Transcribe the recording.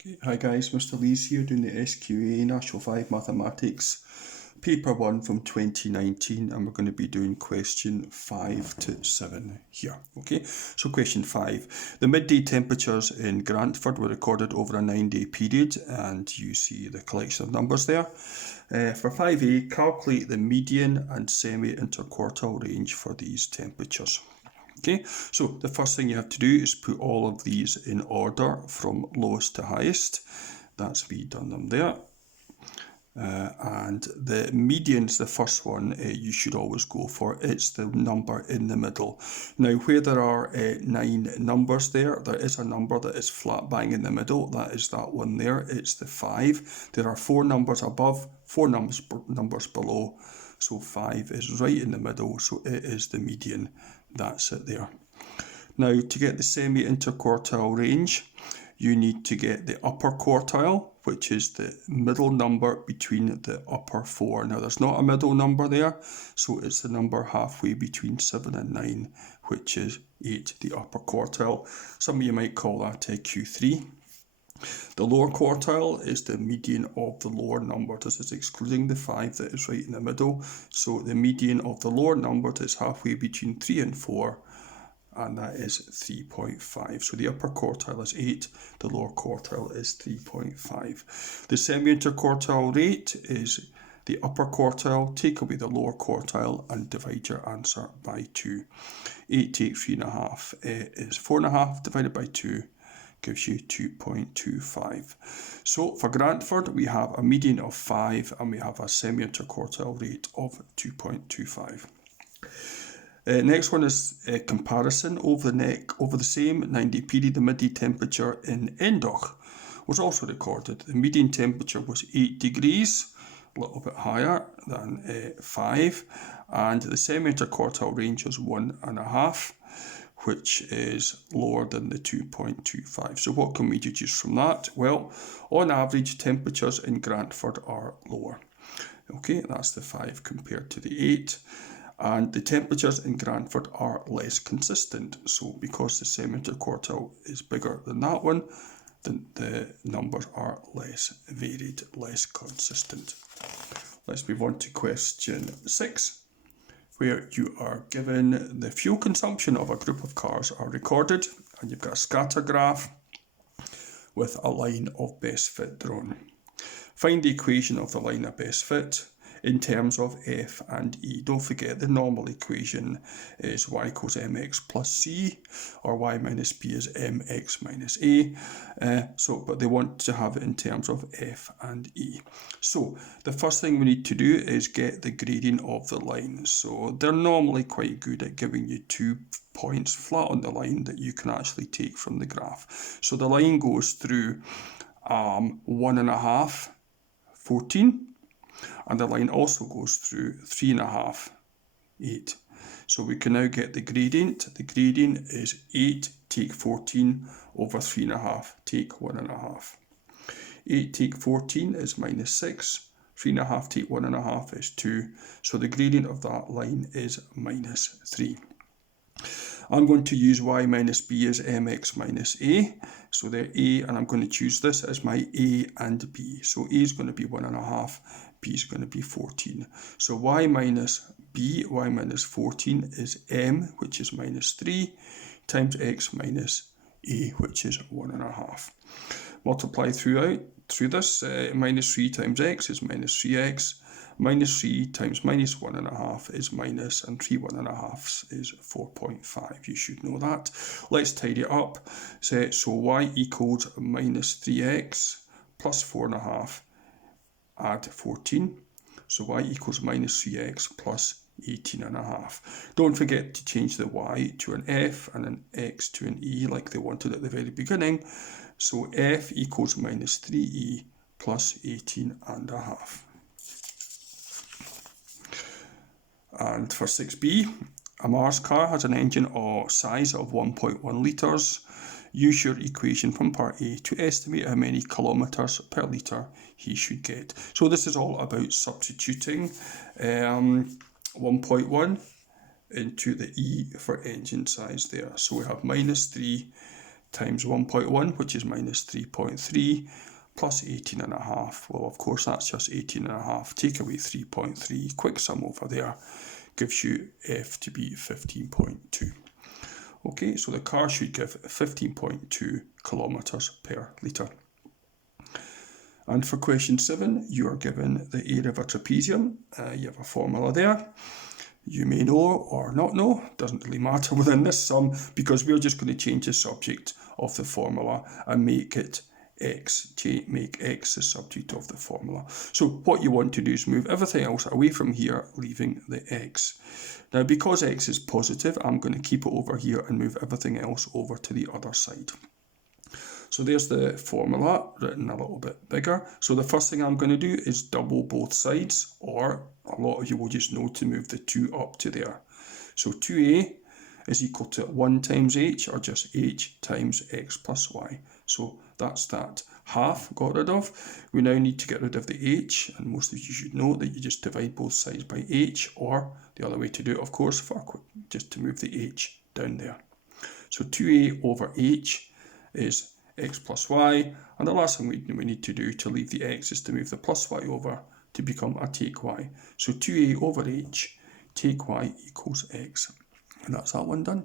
Okay. Hi guys, Mr. Lee's here doing the SQA National 5 Mathematics Paper 1 from 2019, and we're going to be doing question 5 to 7 here. Okay, so question 5. The midday temperatures in Grantford were recorded over a 9-day period, and you see the collection of numbers there. For 5a, calculate the median and semi-interquartile range for these temperatures. Okay, so the first thing you have to do is put all of these in order from lowest to highest. That's we done them there. And the median's the first one you should always go for. It's the number in the middle. Now, where there are 9 numbers there is a number that is flat bang in the middle. That is that one there. It's the 5. There are 4 numbers above, 4 numbers below. So 5 is right in the middle. So it is the median. That's it there. Now, to get the semi-interquartile range, you need to get the upper quartile, which is the middle number between the upper 4. Now, there's not a middle number there, so it's the number halfway between 7 and 9, which is 8, the upper quartile. Some of you might call that Q3. The lower quartile is the median of the lower number. This is excluding the 5 that is right in the middle. So the median of the lower number is halfway between 3 and 4, and that is 3.5. So the upper quartile is 8, the lower quartile is 3.5. The semi-interquartile rate is the upper quartile, take away the lower quartile and divide your answer by 2. 8 take 3.5 is 4.5 divided by 2. Gives you 2.25. So for Grantford, we have a median of 5 and we have a semi-interquartile rate of 2.25. Next one is a comparison over the same 9-day period. The midday temperature in Endoch was also recorded. The median temperature was 8 degrees, a little bit higher than 5, and the semi-interquartile range was 1.5. which is lower than the 2.25. So what can we deduce from that? Well, on average, temperatures in Grantford are lower. Okay, that's the 5 compared to the 8. And the temperatures in Grantford are less consistent. So because the semi-interquartile is bigger than that one, then the numbers are less varied, less consistent. Let's move on to question 6. Where you are given the fuel consumption of a group of cars are recorded, and you've got a scatter graph with a line of best fit drawn. Find the equation of the line of best fit in terms of F and E. Don't forget the normal equation is y equals mx plus c, or y minus b is mx minus a. But they want to have it in terms of F and E. So the first thing we need to do is get the gradient of the line. So they're normally quite good at giving you 2 points flat on the line that you can actually take from the graph. So the line goes through 1.5, 14. And the line also goes through 3.5, 8. So we can now get the gradient. The gradient is 8 take 14 over 3.5 take 1.5. 8 take 14 is minus 6. 3.5 take 1.5 is 2. So the gradient of that line is minus 3. I'm going to use y minus b as mx minus a. So they're a, and I'm going to choose this as my a and b. So a is going to be 1.5. B is going to be 14. So y minus b, y minus 14 is m, which is minus 3, times x minus a, which is 1.5. Multiply through this, minus 3 times x is minus 3x, minus 3 times minus 1.5 is minus, and 3 1.5 is 4.5. You should know that. Let's tidy it up. So y equals minus 3x plus 4.5. Add 14, so y equals minus 3x plus 18.5. Don't forget to change the y to an f and an x to an e like they wanted at the very beginning. So f equals minus 3e plus 18.5. And for 6b, a Mars car has an engine or size of 1.1 litres. Use your equation from part A to estimate how many kilometres per litre he should get. So this is all about substituting 1.1 into the E for engine size there. So we have minus 3 times 1.1, which is minus 3.3, plus 18.5. Well, of course, that's just 18.5. Take away 3.3, quick sum over there, gives you F to be 15.2. Okay, so the car should give 15.2 kilometres per litre. And for question 7, you are given the area of a trapezium. You have a formula there. You may know or not know, doesn't really matter within this sum, because we're just going to change the subject of the formula and make it x, make x the subject of the formula. So what you want to do is move everything else away from here, leaving the x. Now, because x is positive, I'm going to keep it over here and move everything else over to the other side. So there's the formula written a little bit bigger. So the first thing I'm going to do is double both sides, or a lot of you will just know to move the 2 up to there. So 2a is equal to 1 times h, or just h times x plus y. So that's that half got rid of. We now need to get rid of the h, and most of you should know that you just divide both sides by h, or the other way to do it, of course, just to move the h down there. So 2a over h is x plus y, and the last thing we need to do to leave the x is to move the plus y over to become a take y. So 2a over h take y equals x, and that's that one done.